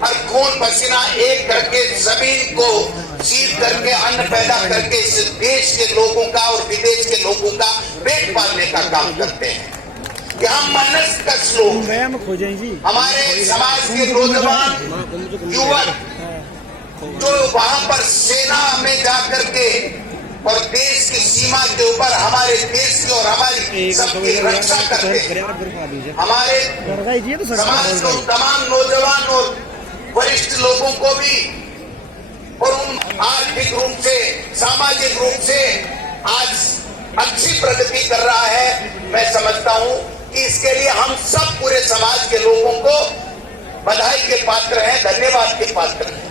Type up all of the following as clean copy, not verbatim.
और खून पसीना एक करके जमीन को सील करके अन्न पैदा करके इस देश के लोगों का और विदेश के लोगों का पेट पालने का काम करते हैं। कि हम मनस्कश लोग हमारे समाज के नौजवान युवक जो वहां पर सेना में जाकर के और देश की सीमा के ऊपर हमारे देश की और हमारी सबकी रक्षा करते हैं। हमारे समाज को तमाम नौजवान और वरिष्ठ लोगों को भी और उन आर्थिक रूप से सामाजिक रूप से आज अच्छी प्रगति कर रहा है। मैं समझता हूं कि इसके लिए हम सब पूरे समाज के लोगों को बधाई के पात्र हैं, धन्यवाद के पात्र हैं।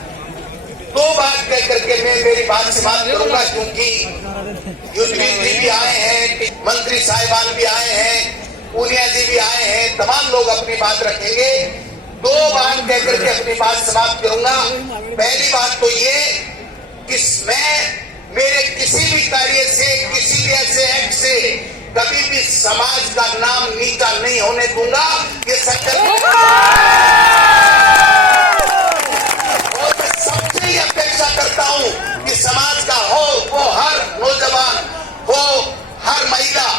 दो बात कह करके मैं मेरी बात समाप्त करूंगा, क्योंकि युद्धवीर जी भी आए हैं, मंत्री साहिबान भी आए हैं, पूनिया जी भी आए हैं, तमाम लोग अपनी बात रखेंगे। दो बात कह करके अपनी बात समाप्त करूंगा। पहली बात तो ये कि मैं मेरे किसी भी कार्य से, किसी भी ऐसे एक्ट से कभी भी समाज का नाम नीचा नहीं होने दूंगा। ये संकल्प और मैं सबसे ही अपेक्षा करता हूं कि समाज का हो वो हर नौजवान हो, हर महिला,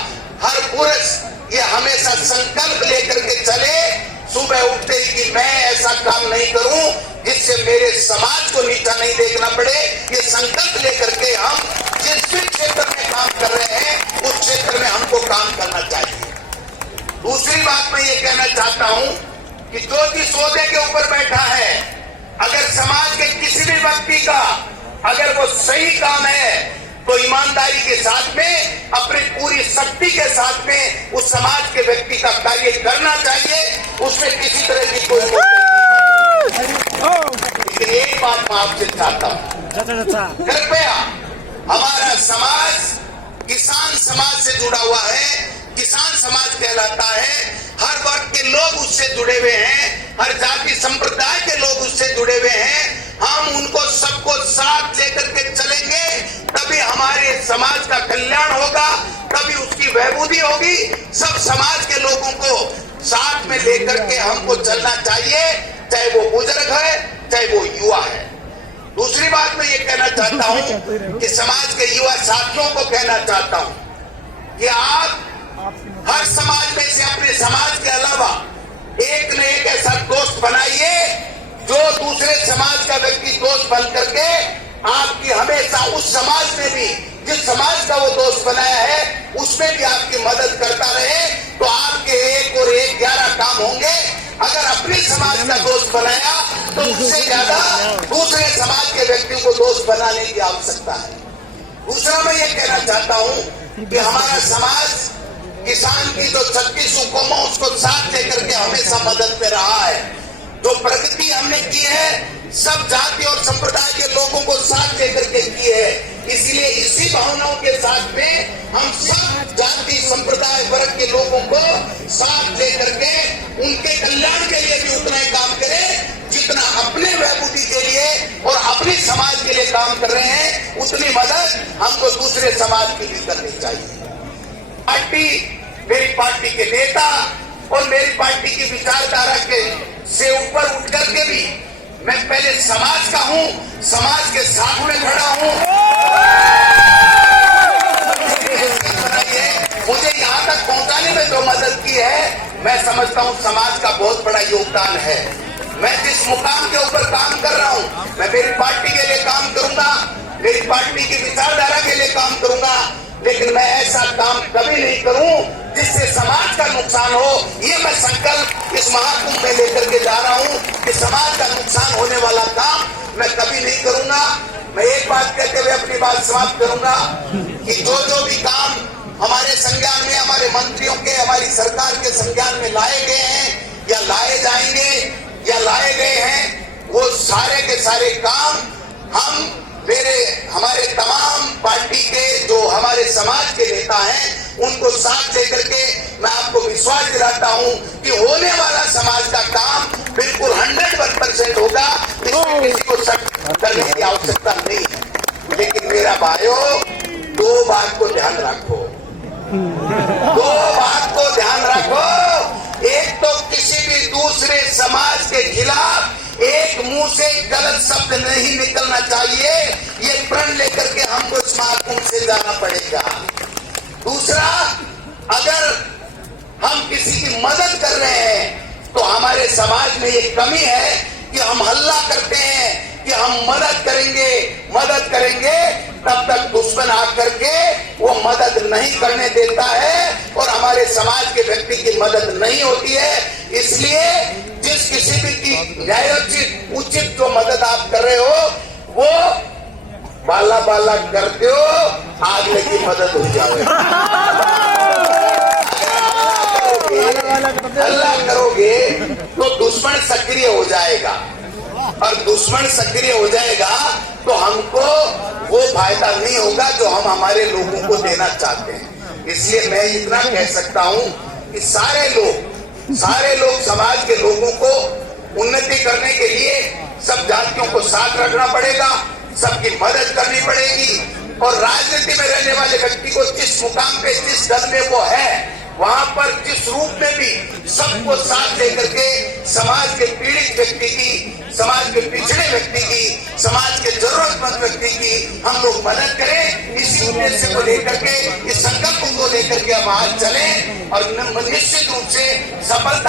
हर पुरुष ये हमेशा संकल्प लेकर के चले सुबह उठते ही कि मैं ऐसा काम नहीं करूं जिससे मेरे समाज को नीचा नहीं देखना पड़े। ये संकल्प लेकर के हम जिस भी क्षेत्र में काम कर रहे हैं उस क्षेत्र में हमको काम करना चाहिए। दूसरी बात मैं ये कहना चाहता हूं कि जो जिस ओहदे के ऊपर बैठा है, अगर समाज के किसी भी व्यक्ति का अगर वो सही काम है तो ईमानदारी के साथ में अपनी पूरी शक्ति के साथ में उस समाज के व्यक्ति का कार्य करना चाहिए। उसमें किसी तरह की कोई लेकिन एक बात मैं आपसे चाहता हूं, कृपया हमारा समाज किसान समाज से जुड़ा हुआ है, किसान समाज कहलाता है। हर वर्ग के लोग उससे जुड़े हुए हैं, हर जाति संप्रदाय के लोग उससे जुड़े हुए हैं। हम उनको सबको साथ लेकर के चलेंगे तभी हमारे समाज का कल्याण होगा, तभी उसकी बहबूदी होगी। सब समाज के लोगों को साथ में लेकर के हमको चलना चाहिए, चाहे वो बुजुर्ग है चाहे वो युवा है। दूसरी बात मैं ये कहना चाहता हूं कि समाज के युवा साथियों को कहना चाहता हूं कि आप हर समाज में से अपने समाज के अलावा एक न एक ऐसा दोस्त बनाइए जो दूसरे समाज का व्यक्ति दोस्त बन करके आपकी हमेशा उस समाज में भी जिस समाज का वो दोस्त बनाया है उसमें भी आपकी मदद करता रहे। तो आपके 1 और 1 11 काम होंगे। अगर अपने समाज का दोस्त बनाया तो उससे ज्यादा दूसरे समाज के व्यक्तियों को दोस्त बनाने की आवश्यकता है। दूसरा मैं ये कहना चाहता हूं कि हमारा समाज किसान की जो 36 हुकूमत उसको साथ लेकर के हमेशा मदद में रहा है। जो प्रगति हमने की है सब जाति और संप्रदाय के लोगों को साथ लेकर के की है। इसलिए इसी भावनाओं के साथ में हम सब जाति संप्रदाय वर्ग के लोगों को साथ लेकर के उनके कल्याण के लिए भी उतना ही काम करें जितना अपने बहबूदी के लिए और अपने समाज के लिए काम कर रहे हैं। उतनी मदद हमको दूसरे समाज की भी करनी चाहिए। पार्टी, मेरी पार्टी के नेता और मेरी पार्टी की विचारधारा के से ऊपर उठ करके भी मैं पहले समाज का हूं, समाज के साथ में खड़ा हूं। मुझे यहां तक पहुंचाने में जो मदद की है मैं समझता हूं समाज का बहुत बड़ा योगदान है। मैं जिस मुकाम के ऊपर काम कर रहा हूं मैं मेरी पार्टी के लिए काम करूंगा, मेरी पार्टी की विचारधारा के लिए काम करूंगा, लेकिन मैं ऐसा काम कभी नहीं करूं जिससे समाज का नुकसान हो। ये मैं संकल्प इस महाकुंभ में लेकर के जा रहा हूं कि समाज का नुकसान होने वाला काम मैं कभी नहीं करूंगा। मैं एक बात कहते हुए अपनी बात समाप्त करूंगा कि जो भी काम हमारे संज्ञान में, हमारे मंत्रियों के, हमारी सरकार के संज्ञान में लाए गए हैं या लाए जाएंगे या लाए गए हैं, वो सारे के सारे काम हम हमारे तमाम पार्टी के जो हमारे समाज के नेता हैं उनको साथ लेकर के मैं आपको विश्वास दिलाता हूं कि होने वाला समाज का काम बिल्कुल 100% होगा। इसमें किसी को शक करने की आवश्यकता नहीं है। लेकिन मेरा भाइयों, 2 बात को ध्यान रखो, 2 बात को ध्यान रखो। एक तो किसी भी दूसरे समाज के खिलाफ एक से गलत शब्द नहीं निकलना चाहिए, ये प्रण लेकर के हमको इस महाकुंभ से जाना पड़ेगा। दूसरा, अगर हम किसी की मदद कर रहे हैं तो हमारे समाज में ये कमी है कि हम हल्ला करते हैं कि हम मदद करेंगे, तब तक दुश्मन आकर के वो मदद नहीं करने देता है और हमारे समाज के व्यक्ति की मदद नहीं होती है। इसलिए जिस किसी भी की न्यायोचित उचित जो मदद आप कर रहे हो वो बाला बाला करते हो, आगे की मदद हो जाए। हल्ला करोगे तो दुश्मन सक्रिय हो जाएगा और दुश्मन सक्रिय हो जाएगा तो हमको वो फायदा नहीं होगा जो हम हमारे लोगों को देना चाहते हैं। इसलिए मैं इतना कह सकता हूं कि सारे लोग समाज के लोगों को उन्नति करने के लिए सब जातियों को साथ रखना पड़ेगा, सबकी मदद करनी पड़ेगी और राजनीति में रहने वाले व्यक्ति को जिस मुकाम पे, जिस दल में वो है, वहां पर जिस रूप में भी सबको साथ लेकर के समाज के पीड़ित व्यक्ति की, समाज के पिछड़े व्यक्ति की, समाज के जरूरतमंद व्यक्ति की हम लोग मदद करें। इसी उद्देश्य को लेकर के, इस संकल्प को लेकर के हम आज चलें और निश्चित रूप से सफलता